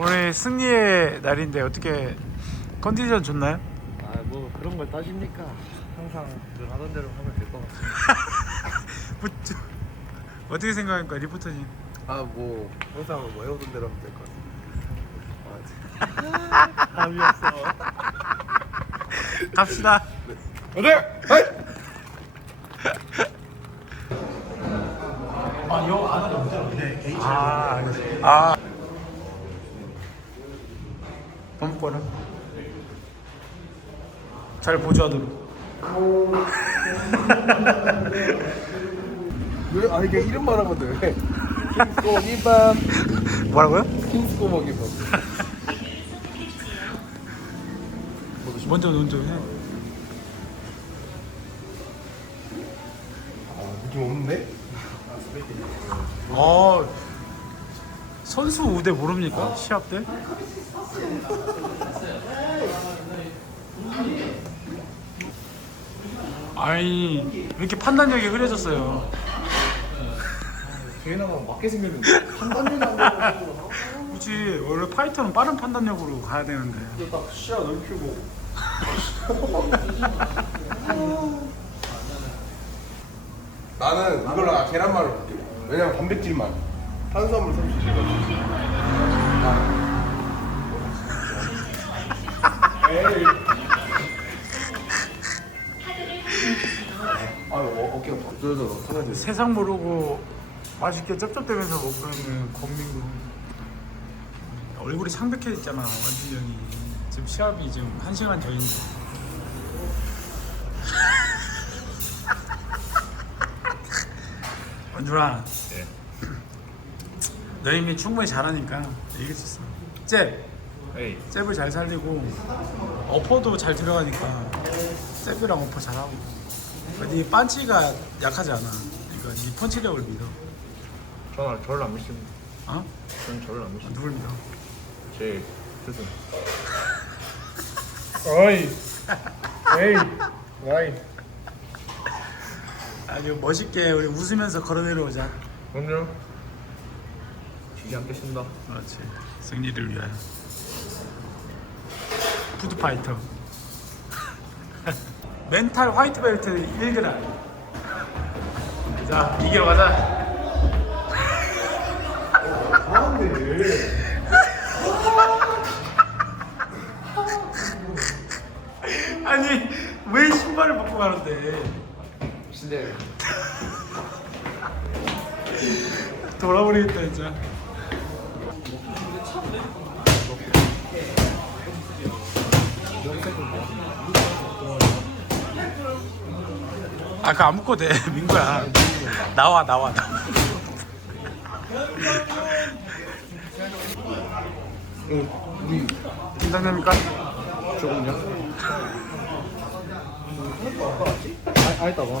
오늘 승리의 날인데 어떻게 컨디션 좋나요? 아 뭐 그런 걸 따집니까? 항상 늘 하던 대로 하면 될 것 같아요. 뭐, 저- 어떻게 생각합니까 리포터님? 아 뭐 항상 뭐 해오던 대로 하면 될 것 같아요. 감이 없어. 갑시다. 네. 아, 알겠습니다. 아. 범거라. 잘 보조하도록. 왜? 아 이게 이름만 하면 돼. 왜? 킹스코 김밥. 뭐라고요? 킹스코 먹이밥. 먼저 먼저 해. 아 느낌 없는데? 어. 선수 우대 모릅니까? 시합 때? 아니 왜 이렇게 판단력이 흐려졌어요? 나가면 맞게 생겼는데 판단력이 안 되고 그렇지 원래 파이터는 빠른 판단력으로 가야 되는데 딱 시야 넓히고. 나는 이걸로 아, 계란말을 볼게. 왜냐면 단백질만. 탄수화물 37가. 에이. 아, 어, 부러져. 사라져. 세상 모르고 맛있게 쩝쩝대면서 먹고 있는 권민구 얼굴이 창백해졌잖아 완준이 형이 지금 시합이 지금 한 시간 전인데 원준아 예. 너 이미 충분히 잘하니까 이길 수 있어 잽! 에이 잽을 잘 살리고 어퍼도 잘 들어가니까 잽이랑 어퍼 잘하고 네 판치가 약하지 않아 그러니까 네 펀치력을 믿어 저는 저를 안 믿습니다. 어? 저는 저를 안 아, 믿습니다. 누굴 믿어? 제 스승. 어이. 에이. 와이. 아주 멋있게 우리 웃으면서 걸어 내려오자 그럼요. 지지 않겠습니다. 그렇지. 승리를 위하여. 푸드파이터. 멘탈 화이트 벨트 1g 자 이기러 가자 아니 왜 신발을 벗고 가는데? 신대. 돌아버리겠다 진짜 아그 안 묶어도 돼 민구야 나와 나와 나와 응. 우리 괜찮습니까? 조금요. 아, 아니다 봐.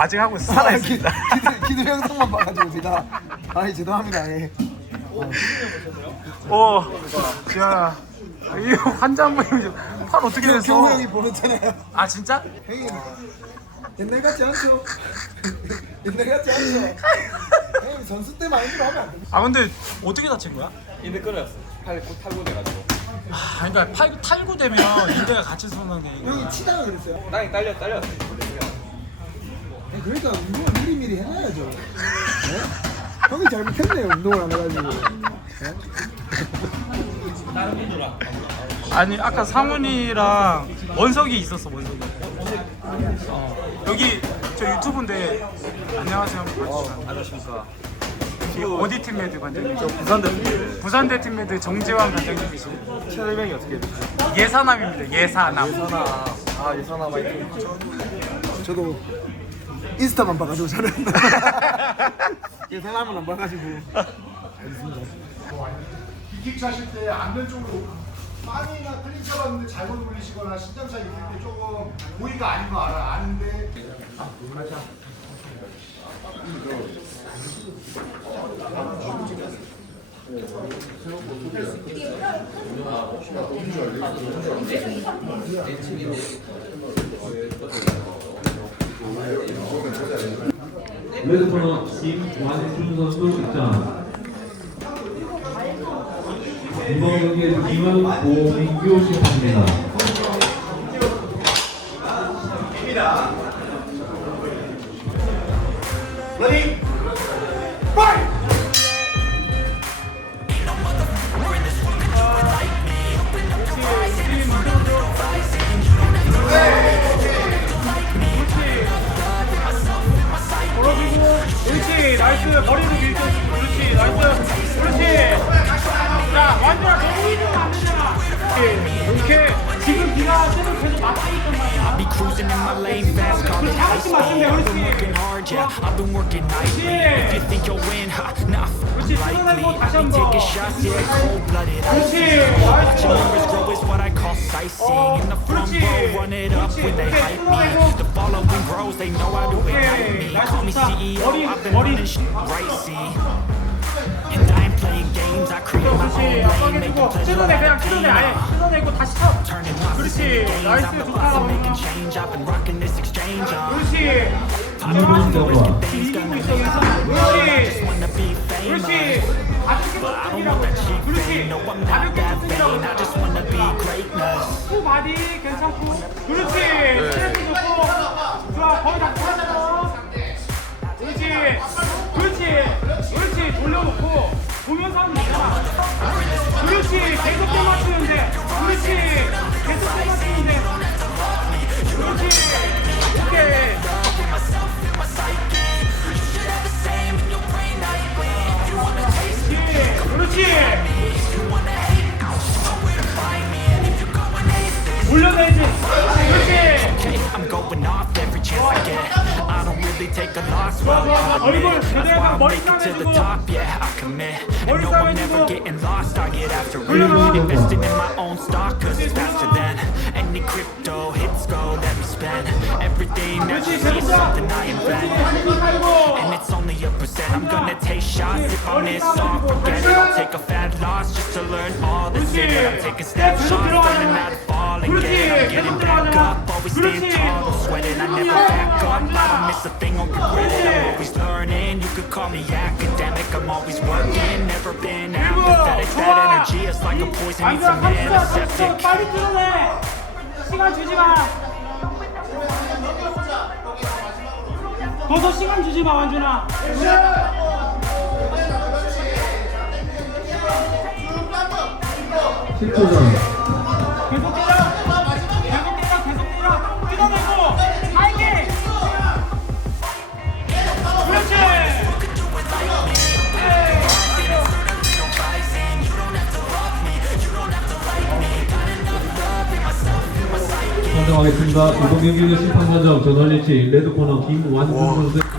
아직 하고 있어 살아있습니다 기드, 기드 영상만 봐가지고 제가 아니 죄송합니다. 예. 어, 야, 이 환자 분이 팔 어떻게 됐어? 경호 형이 보냈잖아요. 아 진짜? 형이 옛날 같지 않죠? 옛날 같지 않죠? 형님 선수 때 많이 들어하면 안 됩니다. 아 근데 어떻게 다친 거야? 인대 끊어졌어. 팔 탈고 돼가지고. 아, 그러니까 팔 탈구되면 인대가 같이 솟는 게 형이 치다가 그랬어요. 땅이 딸려 딸렸어. 아니, 그러니까 운동을 미리미리 해놔야죠. 네? 형이 잘못했네요 운동을 안 해가지고. 네? 아니 아까 상훈이랑 원석이 있었어 원석이. 어 여기 저 유튜브인데 안녕하세요 한번 봐주시면 안녕하십니까. 여기 어디 팀 매드 관장님? 부산대 부산대 팀 매드 정재환 관장님이시고 최대명이 어떻게 되죠? 예사남입니다 예사남. 예산아. 아 예산아 많이. 저도 인스타만 봐가지고 잘했나. 예, 사람은 안 봐가지고. 킥 하실 때 안면 쪽으로 빵이나 클린 잡았는데 잘못 올리시거나 신장차 있을 때 조금 고의가 아닌 거 알아 아는데 레드 코너 김완준 선수 입장. 이번 경기의 팀은 고민규 심판입니다. 그렇지 나이스 머리도 밀죠 그렇지 나이스 그렇지 자 완전 안 되잖아 이렇게 지금 네가 계속 계속 맞고 있단 말이야 Be cruising in my lane fast, call it. I've been 그렇지 working hard, yeah. I've been working nightly. If you think you'll win, ha, nah, 그렇지 unlikely. 쏟아내고 다시 한번 taking shots, yeah, cold blooded. 그렇지 나이스 numbers grow is what I call sightseeing. In the front 그렇지. row, run it up 그렇지. when they hype me. The following grows, they know how to ignite me. 나이스 Call me. CEO, I've been running shit right, see. And I ain't playing games, I create my 그렇지 own lane, making 해주고 pleasure 뜯어내 game. 아예 뜯어내고 다시 쳐 Turning losses 그렇지 into gains. 나이스 I'm the 좋다 boss, I'm making change. I've been rocking this exchange. Uh. 그렇지 김민준 선수. 이기고 있어 그래서 그렇지 wanna be famous. 그렇지 가볍게 that cheap 그렇지 가볍게 that 쳤으라고 vain. I just wanna be greatness. 후 바디 괜찮고 그렇지 스트레스 좋고 좋아 거의 다 끝났어 그렇지 그렇지 그렇지 돌려놓고 보면서 하면 되잖아 그렇지 계속 때 맞추는데 그렇지 계속 때 맞추는데 그렇지 오케이 그렇지 올려내야지 그렇지 I'm going off every chance I get. I don't really take a loss. 좋아, Well, 좋아, 좋아. 얼굴 That's why 제대로 I 머리 make it to the 싸매주고. top. Yeah, I commit. And 머리 no, I'm never 싸매주고. getting lost. I get after it. 올려놔. Let me spend everything that you see, something I invent. And it's only a percent. I'm gonna take shots if I miss off. Forget it. I'll take a fat loss just to learn all that's in it. I'm taking snapshots, learning how to fall and get it. I'm getting back up, always stand tall. I'm sweating, I never back up. I don't miss a thing, I'll regret it. I'm always learning. You could call me academic. I'm always working, never been apathetic. That energy is like a poison, needs a 완전 man, a 30초 septic. 빨리 뜯어내 시간 주지 마 더더 시간 주지 마 완준아. 십초 선정하겠습니다. 이번 경기의 심판 과정 전원일치 레드코너 김완준 선수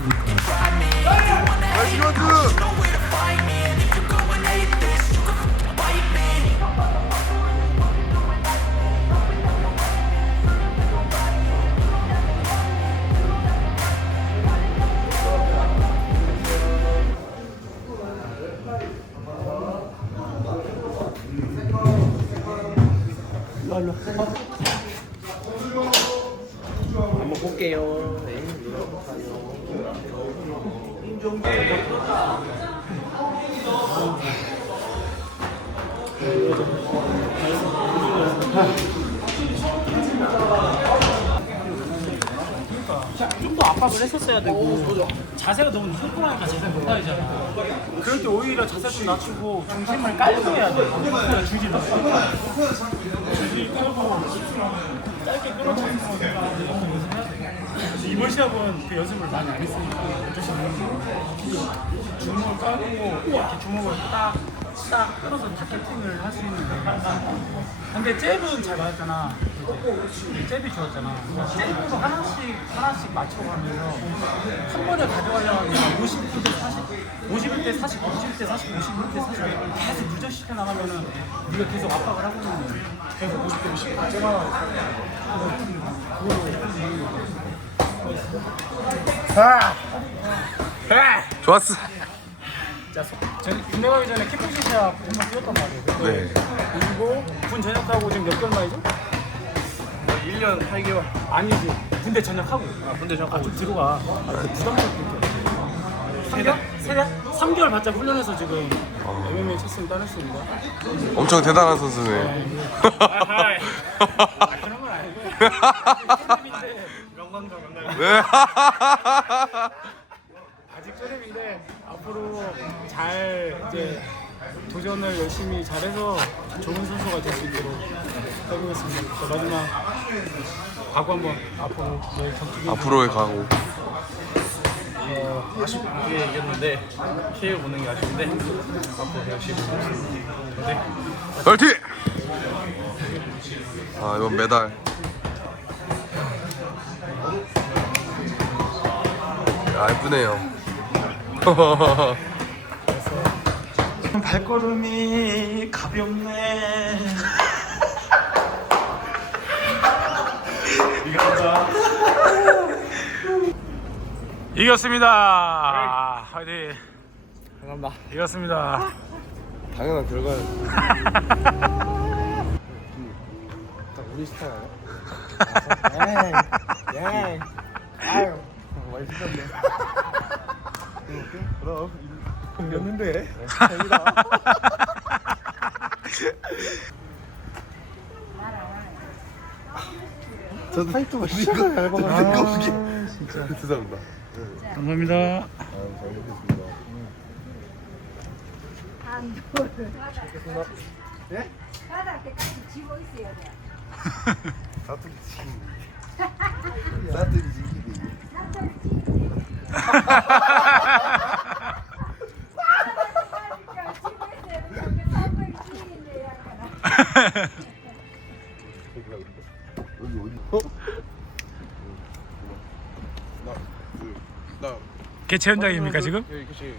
네. 좀더 압박을 했었어야 되고 자세가 너무 sul렁하니까 자세 못 가리잖아 그럴 때 오히려 자세 좀 낮추고 중심을 깔고 해야 돼 그냥 주지를 주지 깔고 짧게 끌어치는 거 내가 돼 이번 시합은 그 연습을 많이 안 했으니까 어쩔 수 없는 게 주먹을 깔고 이렇게 주먹을 딱, 딱 끌어서 타겟팅을 할 수 있는 데 근데 잽은 잘 맞았잖아. 이제 잽이 좋았잖아. 잽으로 하나씩 하나씩 맞춰가면서 한 번에 가져가려고 하면 50대 40 50대 40 50대 40 51대 40 계속 누적시켜 나가면은 우리가 계속 압박을 하고 있는 계속 50대 50 가져가 좋았어. 자, 소- 전 군대 가기 전에 시합 한번 뛰었단 말이에요. 네. 그리고 군 전역하고 지금 몇 개월 만이죠? 1년 8개월. 아니지. 군대 전역하고. 아, 군대 아, 전역하고 좀 들어가. 아, 그 부담스럽게. 3개월? 3개월? 3개월 바짝 훈련해서 지금 MMA 쳤으면 따냈습니다. 엄청 대단한 선수네. 아하이. 아, 그런 건 아니고. 쪼렙인데, 명강정 명강. 네. 아직 쪼렙인데 앞으로 잘 이제 도전을 열심히 잘해서 좋은 선수가 될 수 있도록 해보겠습니다. 자, 마지막 각오 한번 앞으로 내 경기 앞으로의 각오. 어, 아쉽게 이겼는데 KO 보는 게 아쉬운데 앞으로 열심히 해보겠습니다. 네. 파이팅! 아 이번 메달. 아 예쁘네요. 발걸음이 가볍네. 이겼습니다. 화이팅. 감사합니다. 이겼습니다. 당연한. 딱 우리 스타일 아니야? 예. 아유. 많이 힘들네. 그럼 이겼는데. 저 파이트가 시작을 얇아가지고. 진짜. 죄송합니다. 감사합니다. 잘 먹겠습니다. 바닥 때까지 지고 있어야 돼. 사투리 지기네. 사투리 지기 네. 여기 어디? 어? 나, 그, 나 개최 현장입니까 지금? 여기 그치.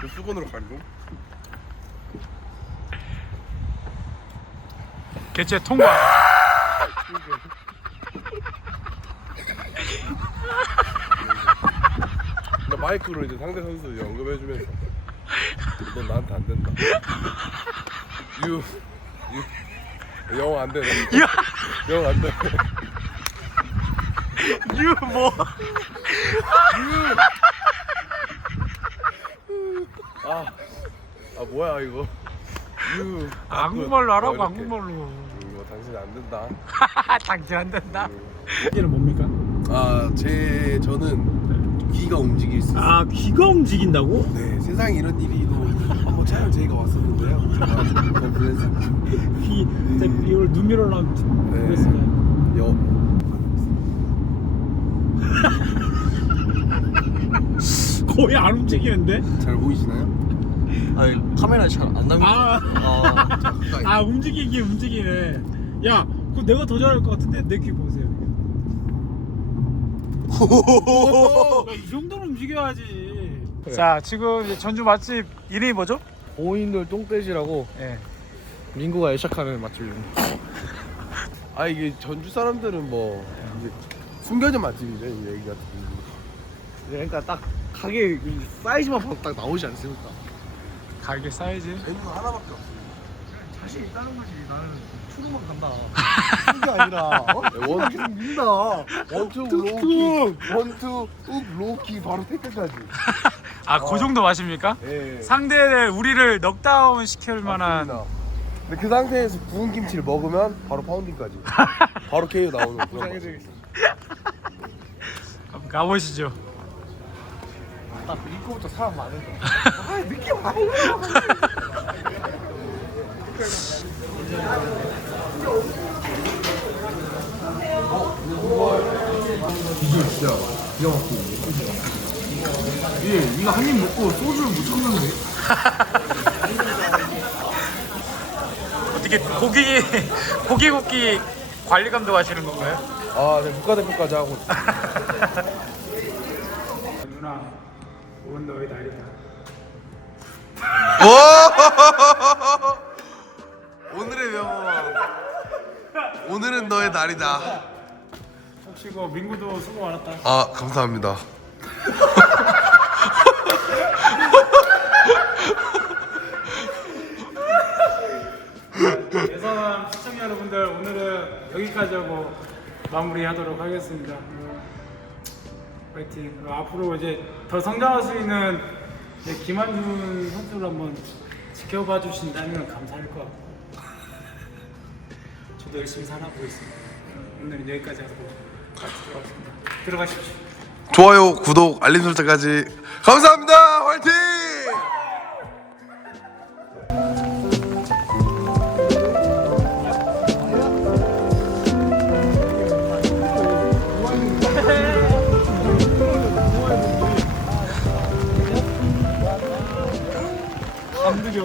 그 수건으로 가리고. 개최 통과. 나 마이크로 이제 상대 선수 언급해주면서 넌 나한테 안 된다. 유, 유, 영어 안 돼. 너. 영어 안 돼. 유 뭐? 아, 아 뭐야 이거. 유. 아, 한국말로 하라고 이렇게. 한국말로. 이거 당신 안 된다. 당신 안 된다. 이게는 뭡니까? 아, 제 저는 귀가 움직일 수 있어요. 아 귀가 움직인다고? 네, 세상에 이런 일이도 한번 촬영 저희가 왔었는데요. 제가 더 그래서 귀 이걸 눈 밀어놓으면 네. 그랬어요. 여 거의 안 움직이는데? 잘 보이시나요? 아니 카메라 잘안 나면. 아, 아 움직이긴 움직이네. 야, 그거 내가 더 잘할 것 같은데 내 귀 보세요. 야, 이 정도는 움직여야지. 자, 지금 이제 전주 맛집 이름이 뭐죠? 오인돌 똥돼지라고 예. 민구가 애착하는 맛집입니다. 아 이게 전주 사람들은 뭐 이제 숨겨진 맛집이죠, 이 얘기 같은 경우. 그러니까 딱 가게 이 사이즈만 봐도 딱 나오지 않습니까? 가게 사이즈. 메뉴가 하나밖에 없어요. 자신 있다는 거지. 나는 투루만 간다. 그게 아니라 어? 원- 계속 민다. 원투 로키 원투 욱 로키 바로 태클까지 아 그 정도 맛입니까? 예 상대를 우리를 넉다운 시킬 만한 맞습니다. 근데 그 상태에서 구운 김치를 먹으면 바로 파운딩까지 바로 KO 나오는 그런 맛. 한번 가보시죠. 딱 입구부터 사람 많은 거. 비 진짜 기가 막히네. 예, 이거 한 입 먹고 소주를 못 참는데. 어떻게 고기 고기 굽기 관리 감독하시는 건가요? 아 네 국가대표까지 하고 누나 오늘 너의 날이다. 오 늘의 명언 오늘은 너의 날이다 혹시 그 민구도 수고 많았다. 아 감사합니다 예선 시청자 여러분들 오늘은 여기까지 하고 마무리하도록 하겠습니다. 어, 파이팅. 어, 앞으로 이제 더 성장할 수 있는 이제 김한준 선수를 한번 지켜봐 주신다면 감사할 것 같고 저도 열심히 살아보겠습니다. 오늘은 여기까지 하고 들어가겠습니다. 들어가십시오. 좋아요 구독 알림 설정까지 감사합니다 화이팅